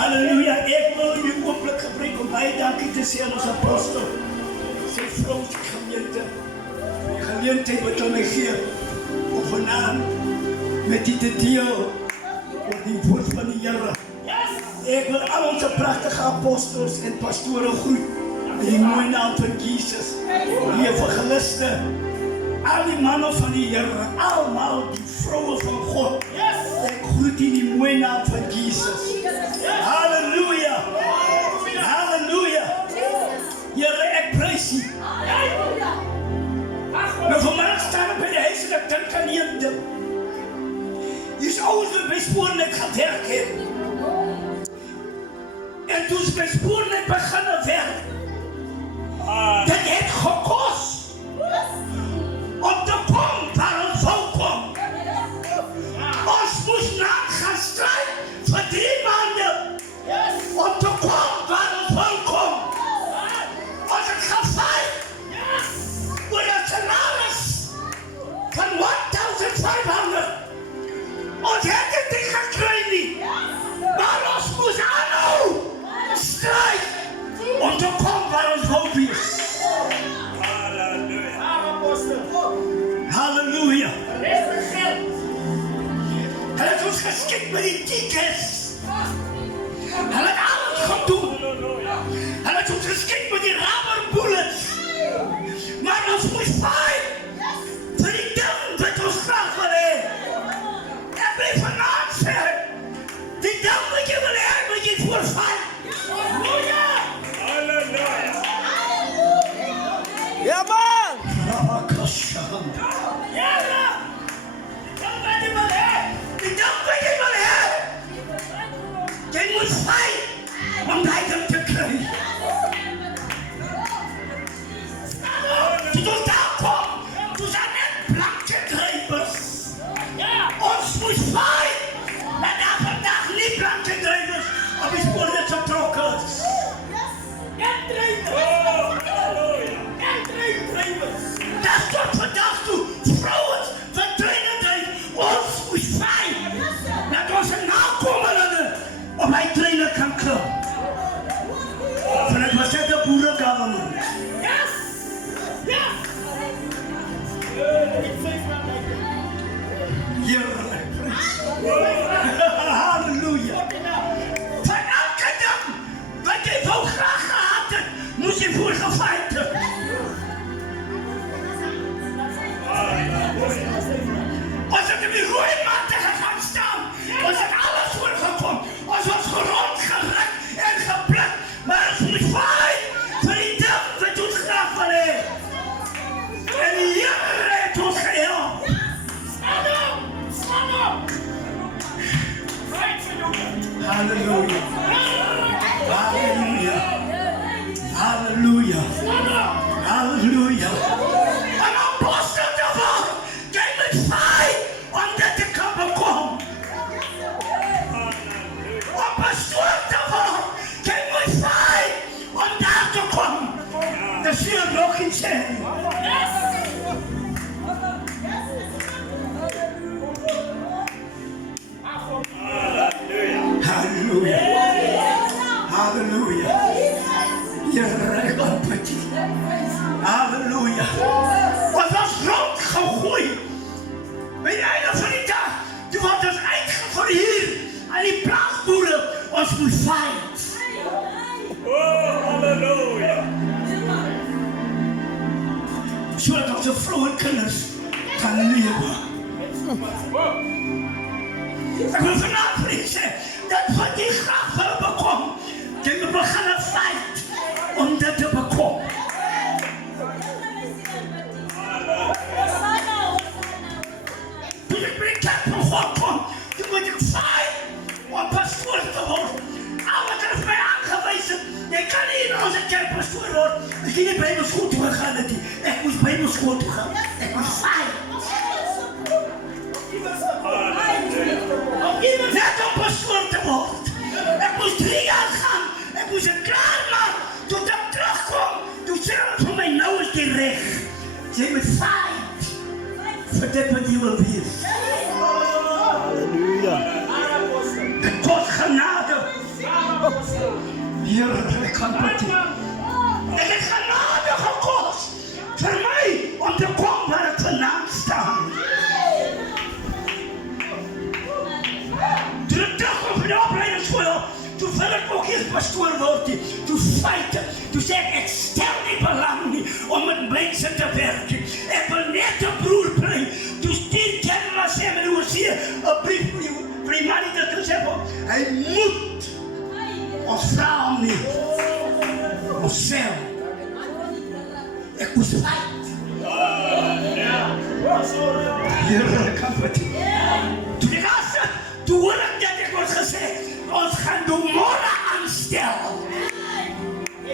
Halleluja, ek wil u ooplik gebruik om baie dankie te sê aan ons apostel, sy vrou se gemeente, die geleentheid wat hulle my gee, om vanaand met die te deel oor die woord van die Here. Ek wil al onze prachtige apostels en pastoren groet in die mooie naam van Jesus, die evangeliste, al die mannen van die Here, allemaal die vrouwen van God. Ek groet in die mooie naam van Jesus. Halleluja! Halleluja! Here, ek prys U. Maar vanmiddag staan ek by die huis en ek dink aan een ding. Die is ouens wat by Spoornet gewerk het. En toen ze bij Spoornet begonnen werken, dat het gekost om te komen waar ons wou komen. Ons moest na gaan strijden voor 3 maanden om te komen waar ons wou komen. Ons het geveild voor een salaris van 1.500. Ons het het niet gekregen, maar ons moest aanhouden. Strijd om te komen waar ons hoop is. Halleluja. Hij heeft ons geschikt met die tickets. Hij heeft alles gedaan. Hij heeft ons geschikt met die rubber bullets. Maar ons moest fight voor die dingen wat ons graag willen. En blijf vanavond zeggen, die dingen wat je wil hebben, moet je voor fight. Ja, man! Jij moet fight om bij hem te krijgen. Toen daar kwam, toen zijn net blankendrijvers. Ons moest fight. En daar vandaag niet blankendrijvers op die sporen getrokken. Dat is tot vandaag toe. Vrouwen van trainerdrijf. Ons moest fight. Dat onze nakomelingen op mijn trainer kan komen. Vanuit was het de boerengovernment. Heerlijk prijs. Halleluja. Van elke ding wat je zo graag gehad hebt, moest je voor gefight hebben. Als het in die rode matten gaan staan, was het alles voorgekomen. Als was gerond, gerekt en geplukt. Maar het moet fight voor die ding wat ons graag willen. En die Heer heeft ons gehelpt. Halleluja. Halleluja. Halleluja. Halleluja. Een apostel daarvan, jij moet fight om dat te kan bekomen. Een pastoor daarvan, jij moet fight om daar te komen. Dat zie je nog iets zeggen. Halleluja. Halleluja. Je recht op het. Halleluja. Wat was rondgegooid. Bij het einde van die dag, toen was het eigen voor hier aan die plaagboeren ons moet fight. Oh, halleluja. Zodat onze vrouwen en kinders gaan leven. Ik wil vanavond zeggen dat wat die graag willen bekomen, dat we beginnen fight om dat te bekomen. Toen ik bij de kerk van God kwam, toen moet ik fight om pastoor te worden. Al wat er is mij aangewezen, ik kan niet in onze kerk pastoor worden. Ik ging niet bijbelschool toe gegaan, ik moest bijbelschool toe gaan. Ik moest fight. Net om pastoor te worden. Ik moest 3 jaar gaan. Ik moest het klaarmaken. Tot ik terugkwam. Toen zei ze van mij, nou is die recht. Ze moet fight. Voor dit wat je wil weten. Halleluja. De God genade. pastoor word nie. Toe fight, toe sê ek stel nie belang nie om met mense te werk nie. Ek wil net 'n broer bly. Toe stuur Kevin sê met die oorsee 'n brief vir die man die toe sê hy moet ons vra hom nie. Ons sê ek moes fight. Here kan wat. Toe die gaste, toe hoor ek dat ek ons gesê, ons gaan Gomorra aanstel.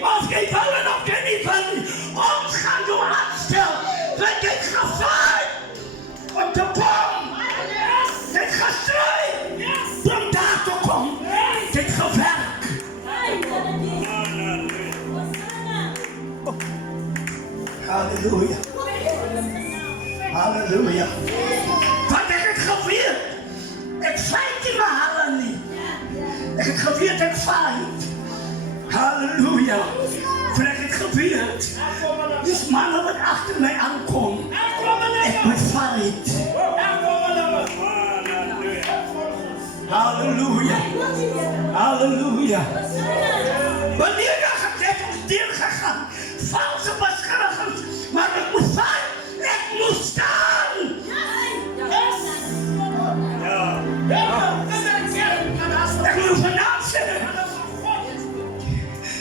Of jy wil en of jy nie wil, ons gaan jou aanstel. Want jy het gevaar om te kom. Jy het gestry om daar te kom. Jy het gewerk. Halleluja. Halleluja. Want ek het geweet, ek fight nie my halen nie. Ek het geweet ek fight. Halleluja. Want ek het geweet, dis mannen wat achter my aankom. Ek moet fight. Halleluja. Halleluja. Wanneer dat het ons deel gegaan, valse beschuldigings, maar ek moet fight. Ek moet staan. Ek moet vanavond zeggen.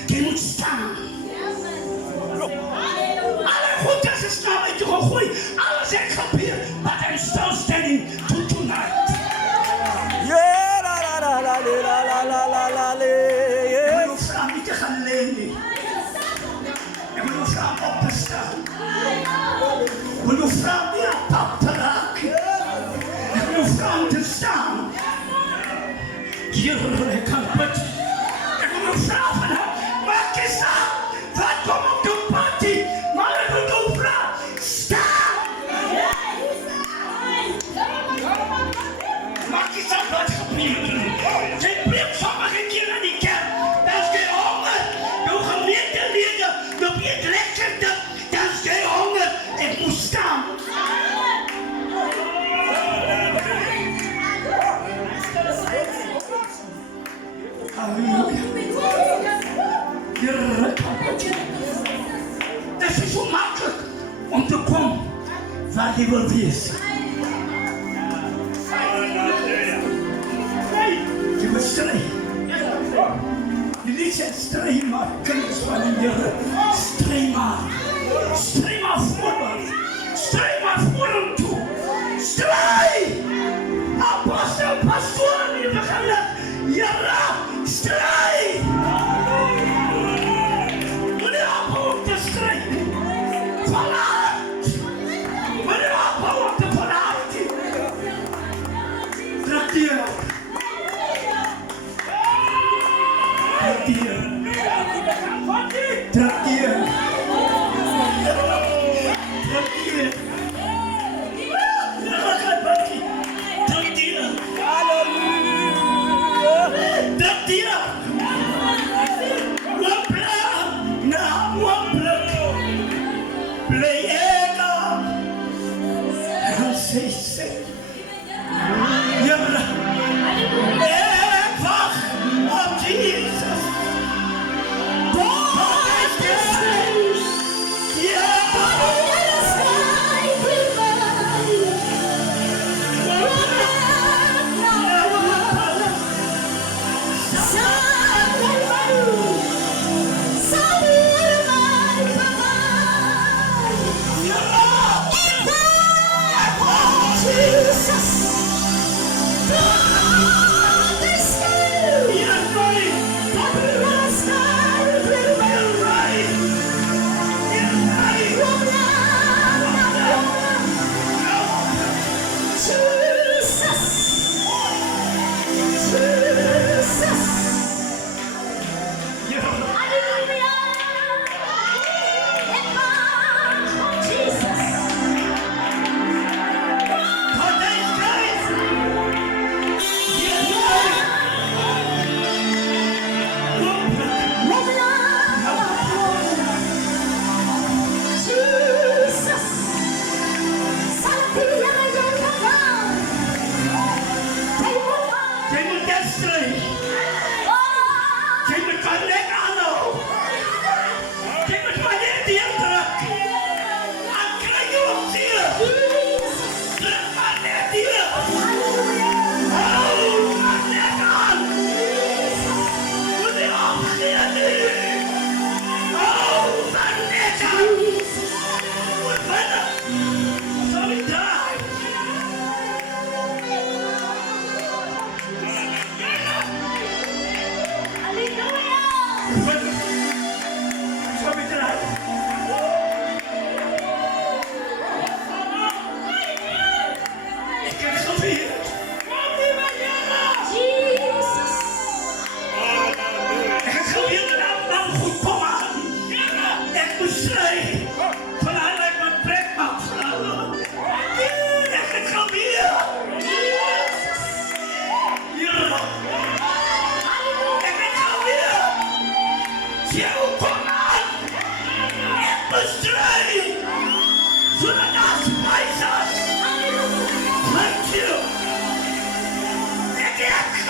Je moet staan. Alle goedjes is naar mij toe gegooid. Alles is gebeurd. But I'm still standing to tonight. Yeah, la la la la la la la la la la. Ik wil vragen niet te gaan lenen. Ik wil vragen op te staan. Ik wil vragen weer op pap te raken. Ik wil vragen te staan. Hier, ik kan het. Ik wil vragen van hem. Maak je staan. Wat kom op de party? Maar ik wil vragen. Staan. Maak je staan wat gebeurt. Je brengt sommige kinderen die kerk. Dat is geen honger. Je gemeente leren. Je brengt lekker. Dat is geen honger. Ik moet staan. Halleluja. Heere, het is zo makkelijk om te komen waar je wil wezen. Je moet strijden. Je niet zeggen strijd maar, kennis van de Heere. Strijd maar. Strijd maar voorwaarts. Strijd maar voor hem toe. Strijd! Apostel, pastoor, lieve geliefd. Heere, strijd! Wanneer ophouden te strijden? Vanuit! Wanneer ophouden te vanuit? Trakteer! Trakteer! Trakteer! Trakteer! Trakteer! Hallelujah. Trakteer! Play it on. And say, Heere,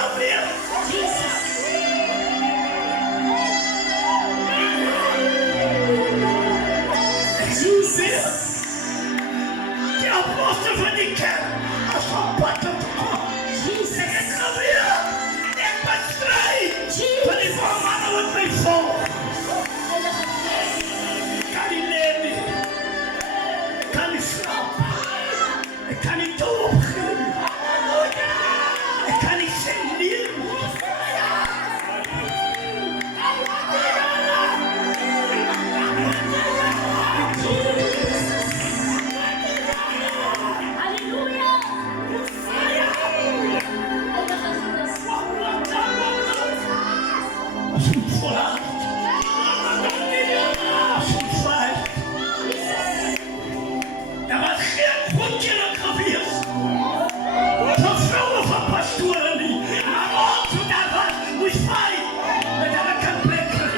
gebeur. Die apostel van die kerk as van pad op kom. Ek het gebeur. Ek bestry van die manne wat my volg. Kan nie leer nie. Kan nie slaap. Ek kan nie doorgaan. Ek kan nie sing nie. As ek volhard. As ek vaart. Daar was geen goedkeuring gewees. Van vrouwen van pastoren nie. Maar ons wat daar was, moest vaart. Met hulle kan plek kry.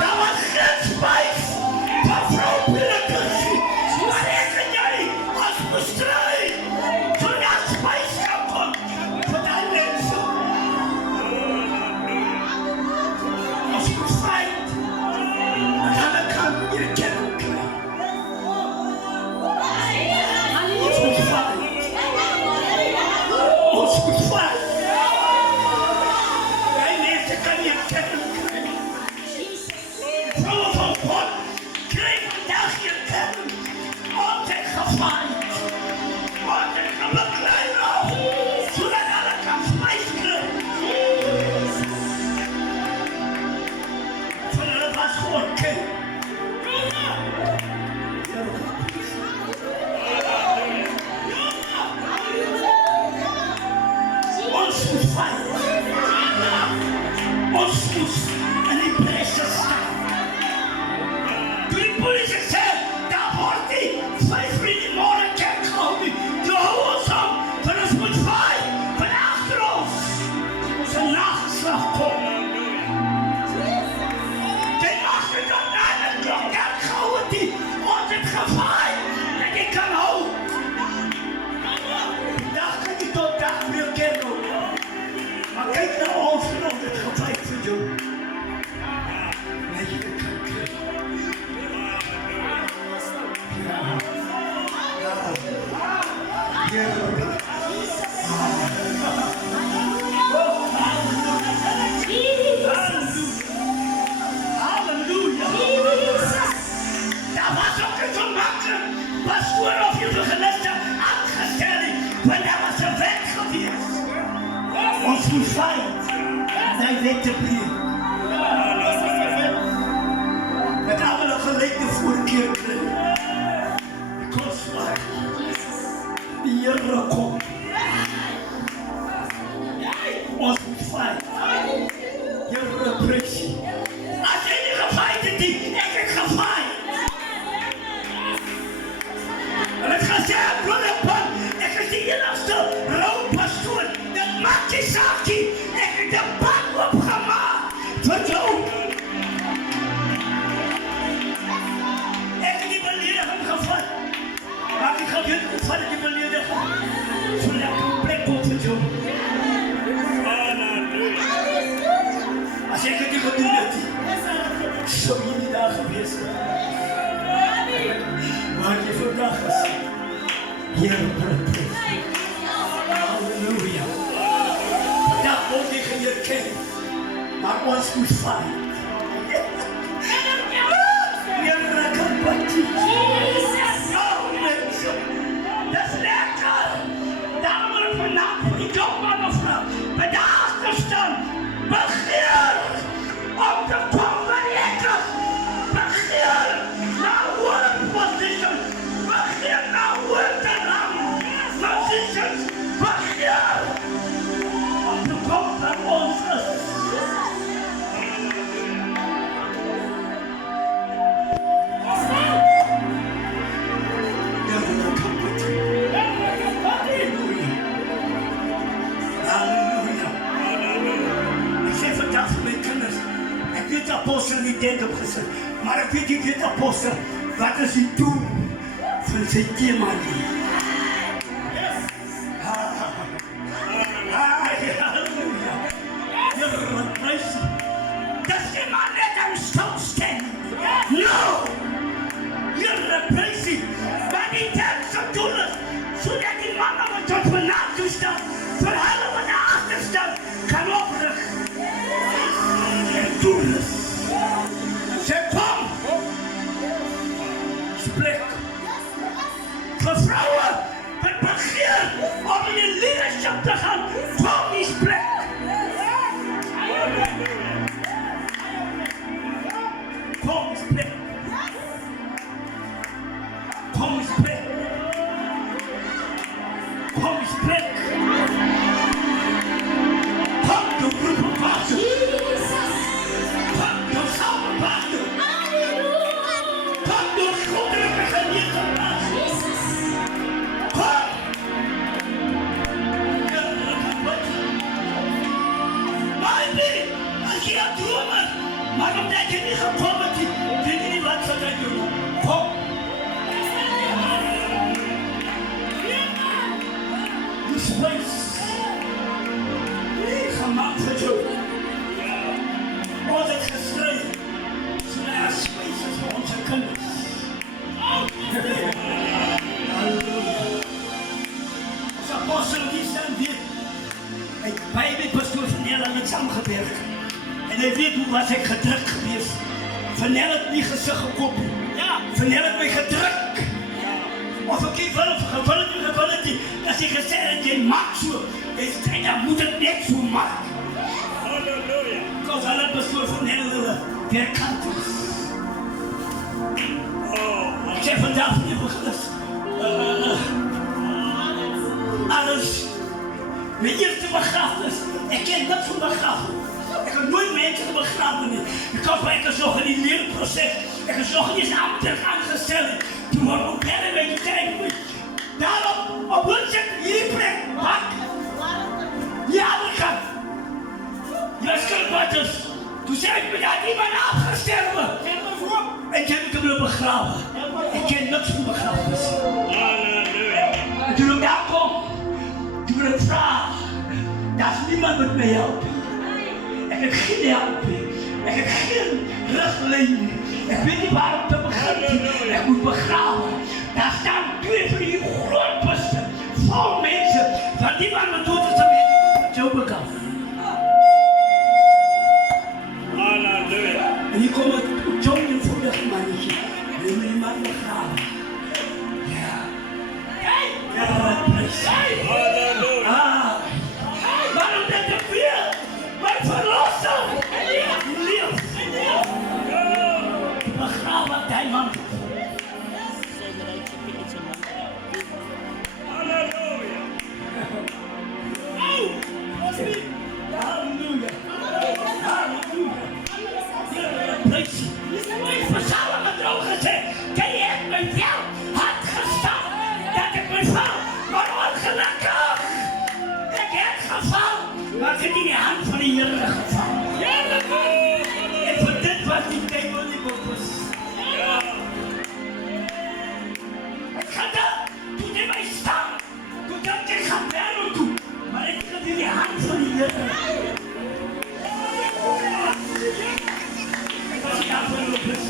Daar was geen spijs van vrouwbillekers nie. Maar ek en jy, ons moest stry. Zodat spijs kan kom. Vir die mense. Ons moest vaart. Met hulle kan erkenning kry. Ons moest vaart. Ons moest vaart. Die mense kan erkenning kry. Vrouwen van God kry vandag erkenning. Ons het gevaart. Ons het gebeklei nog. Zodat hulle kan spijs kry. Van hulle was gewoon kind. Ons moet vaart. Ons moet in die presse staan. Toe die politie sê, daar word die 5 uur in die morgen kerk gehou nie. Toe hou ons op, want ons moet vaart. Van achter ons. Ons een nageslag kom. Die achter tot na de klok kerk gehou het die. Ons het gevaart. En die kan hou. Dag kan die tot dag weer kennen. Maar kijk naar ons en ons het gevaart voor jou. Dat je het kan krijgen. Ja. Halleluja. Dat was ook niet zo makkelijk. Pastoor of je vergeliste aangesteld. Want dat was een wet geweest. Ons moet vaart. Die wet te blijven. Met alle gelijke voorkeur krijgen. Ik was vaart. Die Heere kom. Ons moet vaart. Heere prys U. As jy nie gevaart het nie, ek het gevaart. En ek gaan sê, Bloedepan, ek is die enigste rouwpastoor. Dit maak die saakie. Ek het die pad opgemaak vir jou. Ek het die belediging gevat. Maar ek gaan weet hoe vat ek die belediging. Zodat ek een plek op vir jou. As ek het nie gedoen het nie, sou jy nie daar gewees het. Maar jy vandag is, Heere prys. Halleluja. Vandag word jy geërken, maar ons moet vaart. Heere kan batie. Oh mense, dis lekker. Daarom wil ek vandag vir die jongman of vrou, by die achterstand, begeer om te kom van lekker. Begeer na work position. Begeer na work positions. Begeer om te kom van ons is. Apostel niet dit opgezet, maar ik weet niet dit apostel, wat is hij doen van zijn thema? vanaf toe staan, vir hulle wat daar agter staan, kan oprig. En doen het. Sê kom. Spreek. Vir vroue wat begeer om in die leadership te gaan, kom die spreek. Kom die spreek. Kom die spreek. Kom die spreek. Kom jou groep op water. Kom jou samen water. Kom jou goddelijke geniet op water. Kom. Maar nee, als je dat dromen, maar omdat je niet gekomen bent, weet je niet wat ze gaan doen. Kom. This place gemaakt voor jou. Ons het geschreven, zodat er space is voor onze kinderen. Halleluja. Als apostel die staan weer, bij met pastoor Van Nel met samengewerkt. En hij weet hoe was ik gedrukt geweest. Van Nel het niet gezicht gekoppeld. Van Nel het mij gedrukt. Of ik geen gewillig niet. Als je gezegd hebt, je maakt zo. Dan moet het net zo maken. Halleluja. Als alle pastoor Van Nel weerkant is. Ik zeg vandaag van je alles. Mijn eerste begrafenis. Ik ken dat van begrafenis. Ik heb nooit mensen begraven. Ik was nog in die leerproces. Ik was nog niet eens ambtenaar aangesteld. Toen was ook een beetje tijd. Daarom, op woensdag, jullie plek. Wat? Ja, dat kan. Ja, schildwachters. Toen zei ik me dat iemand afgesteld. En toen heb ik hem begraven. Ik ken niks van begrafenis. En toen ik daar kom, toen ik vraag, daar is niemand met mij helpen. Ik heb geen helpen. Ik heb geen richtlijn. Ik weet niet waarom te beginnen. Ik moet begraven. Daar staan 2 van die grondposten vol mensen. Van niemand me doet het zo begraven. Halleluja. En hier komt het zo'n eenvoudig mannetje. En je moet die man begraven. Ja. Ja, prijs. Halleluja. Waarom dat ik weer mijn verlosser leeft. Begraven die man. Halleluja. Halleluja. Halleluja. Prijs. Ik verzamel me erover gezegd. Dat je hebt mijn vrouw had gestaan. Dat ik mijn vrouw, maar ongelukkig. Ik heb gevallen. Maar ik heb in de hand van de Heer gevallen. En voor dit was die tijd wat ik op was. Ik ga daar, toen in mij staan. Toen dacht ik ga verder toe. Maar ik heb in de hand van de Heer. Ik was hier aan voor de lopers.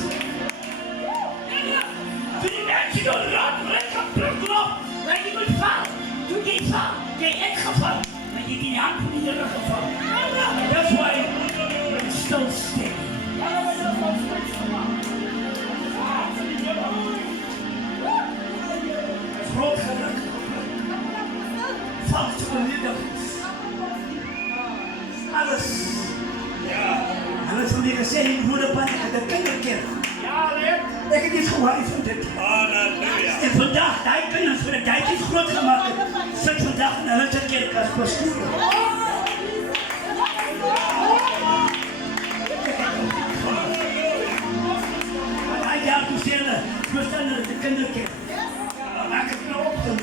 Toen die mensen door rond lekker terugloop. Maar je moet vallen. Toen die val, die ik gevallen. Maar je in de hand van de Heer gevallen. That's why it's still standing. Groot geluk. Valt te beneden. Alles. Alles van die gezegd, broeder Panik, de kinderkerk. Ik heb iets gehoord van dit. Halleluja. En vandaag, die kinders voor de tijd is groot gemaakt. Zit vandaag in de hele kerk als pastoor. Hij jaar toen stellen, we staan in de kinderkerk. Maak het nou op dan.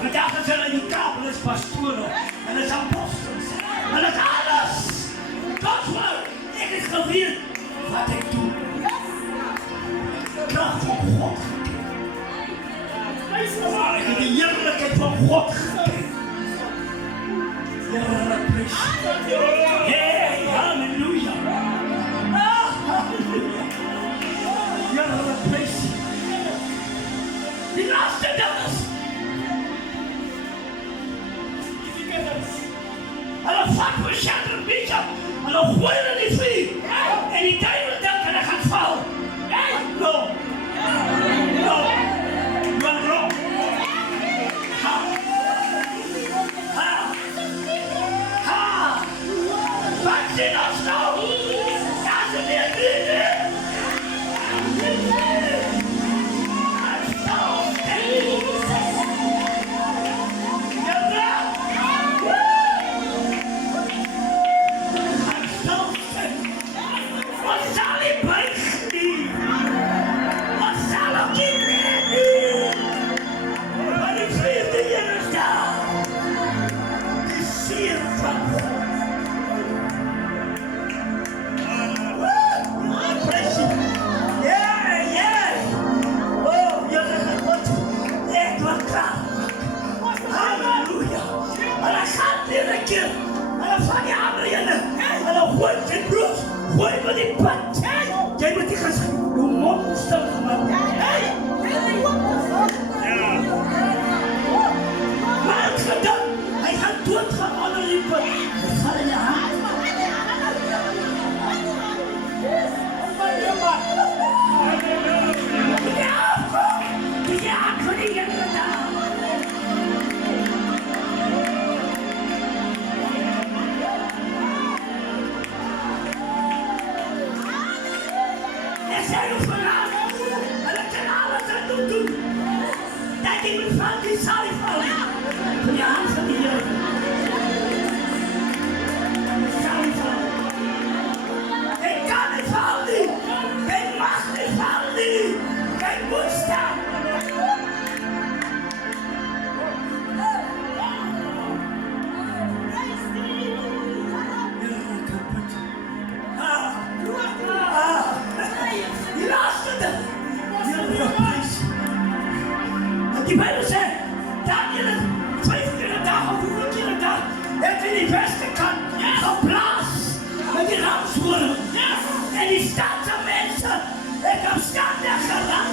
Vandaag zijn er die kabels, pastoren en dat is apostels. En dat alles. Dat waar ik het gevierd wat ik doe. Kracht van God gekregen. Ik heb de heerlijkheid van God gekregen. Heerlijk prijs. Hey, halleluja. Halleluja. Heerlijk prijs. Die laatste dag is. hulle vat vir Shadrach, Meshach, hulle gooi hulle in die vuur. En die duiwel dink hulle gaan val. No. No. You are wrong. Ha. Ha. Ha. Wat sien ons nou? Dat is weer binnen. Die Bijbel zegt, Daniel, 25 dagen of hoeveel keer een dag, heeft in die vestkant geplaatst met die ramswoorden. En die staat aan mensen, ik heb standaard gedaan.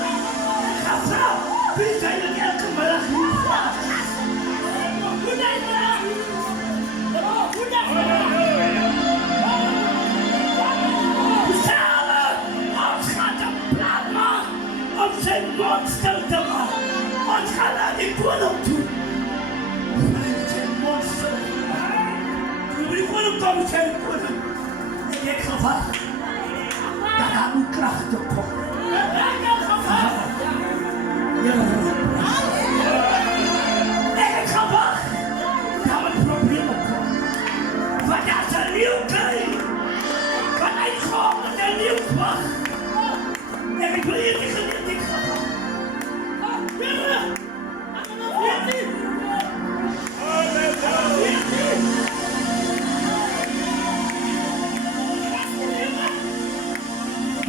Ik ga vrouw, wie zijn er elke middag niet vrouw? Hoe denk je dat? Hoe denk je dat? Samen, ons gaat een plan maken om zijn mond stil te maken. Ons gaat naar die koning toe. Zijn mond stil te maken. Toen die koning komt, zijn koning. In dit geval, dat hij moet krachten komen. Ja. In het geval, dat we problemen komen. Want dat is een nieuw kring. Want hij komt met een nieuw kwart. En ik wil hier niet geleerd in geval.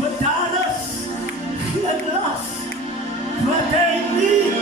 Betalers, geen last, wat hij niet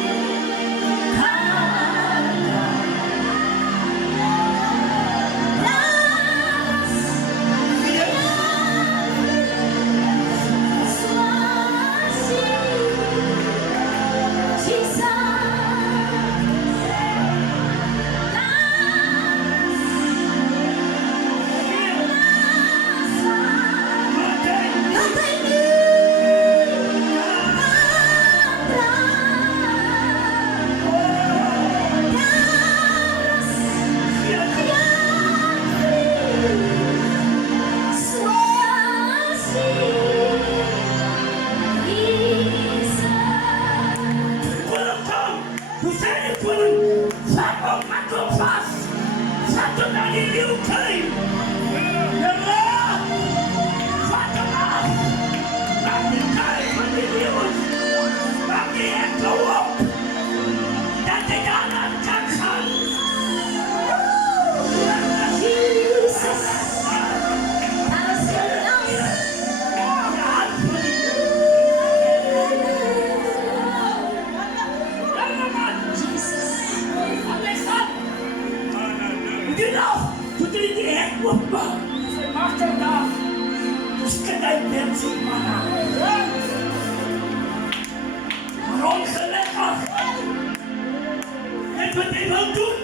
Wat hij wil doen,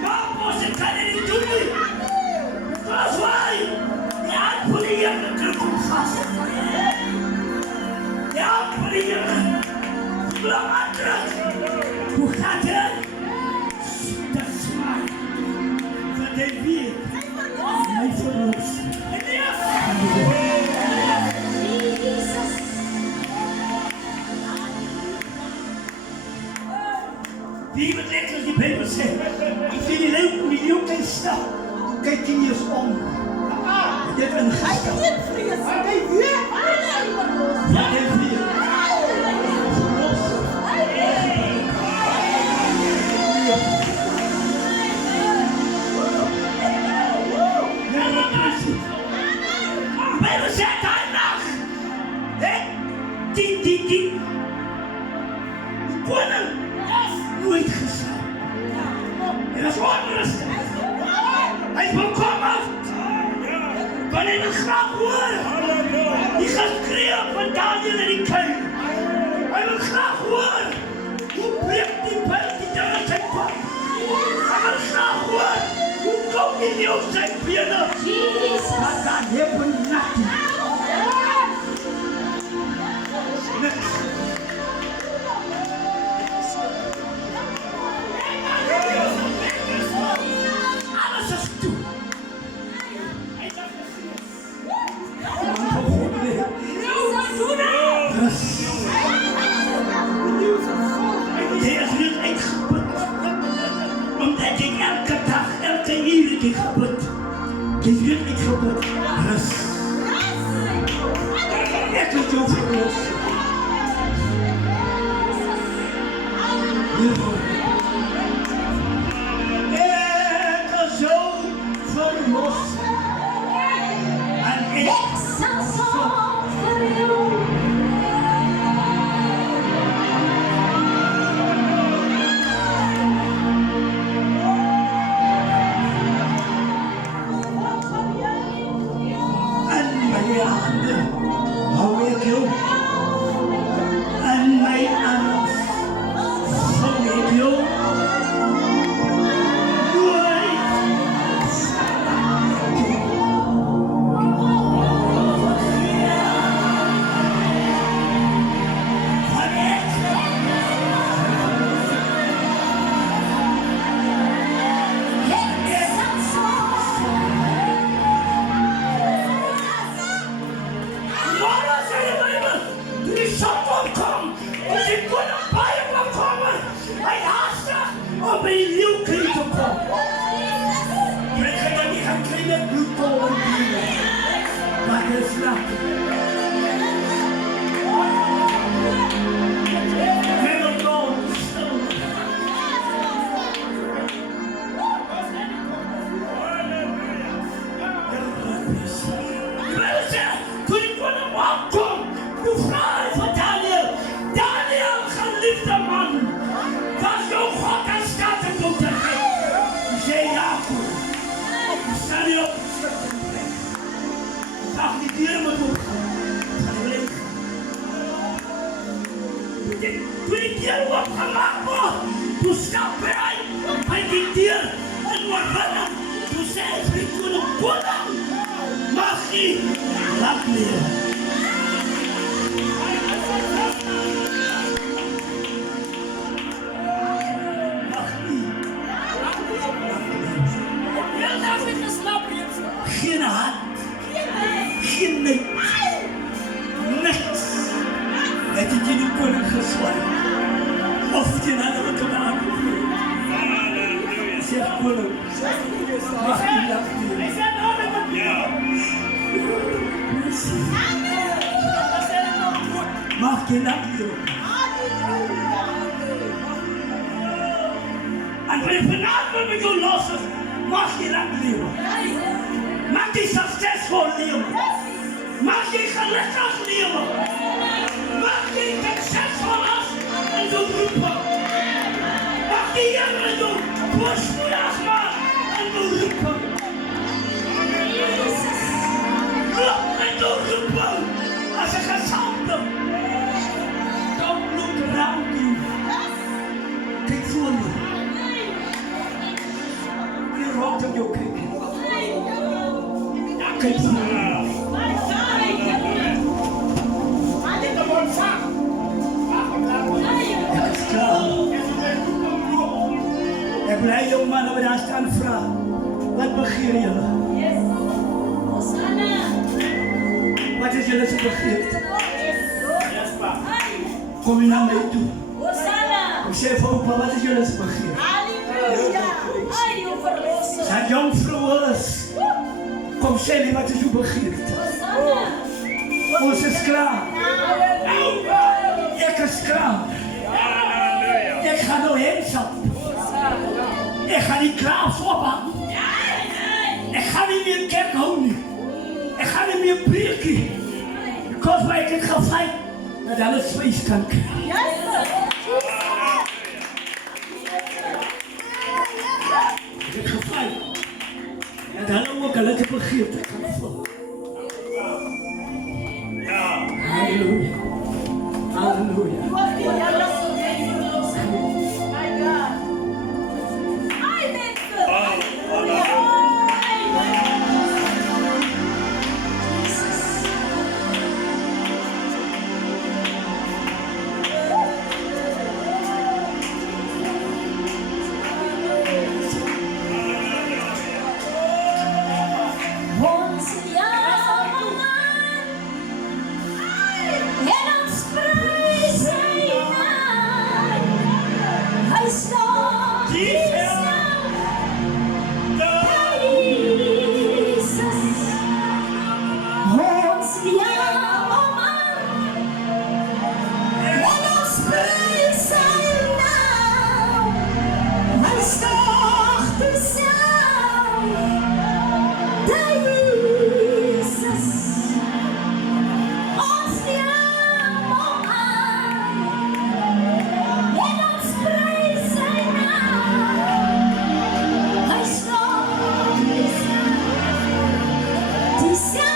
maar als ik kan het niet doen. Bijbel sê, as jy die leeuw kan stap, kyk jy eers om. Jy het ingestap. Wat hy weet. Verlos. Bijbel sê daai nag, die koning nooit geslaap. Hy was onrustig. Hy is bekommerd. Want hy wil graag hoor die geskree van Daniel in die kuil. Hy wil graag hoor hoe breek die pijl die dinge sy kwam. Hy wil graag hoor hoe kom die leeuw sy bene. Maar daar hebben nothing. Niks. Alles is toe. Jy is niet uitgeput. Omdat jy elke dag, elke uur het jy geput. Jy is niet uitgeput. Rus. Ek het jou verlos. Ek is jou verlos. En ek sal vir jou. Geen hand, geen nek, niks. Het jy die koning geswaai? Of die ander te maken? Zeg koning, mag jy lach nie? Mag jy lach nie? En wanneer vanavond met jou los is, mag jy lach lewe. Mag jy succesvol lewe. Mag jy gelukkig lewe. Mag jy succesvol is in jou roepen. Mag die Here jou voorspoedig maak in jou roepen. Loop met jou roepen as 'n gesampte. Don't look around you. Kyk voor jou. Die rook op jou kyk. Kyk voor jou. Ek wil hy jong man wat daar staan vra, wat begeer julle? Wat is julle se begeerte? Kom jy na my toe? Kom sê vir opa, wat is julle se begeerte? sei wat is uw begeerte. Ons is klaar. Ik is klaar. Hallelujah. Ik ga nou heen stappen. Ik ga niet klaar voorbaan. Ik ga niet meer kerk houden. Ik ga niet meer preken. Because wij ik ga fijn. Dat alles vlees kan krijgen. Ik ga fijn. En dan ook een lekker begeerte kan volgen. Halleluja. Halleluja. Do céu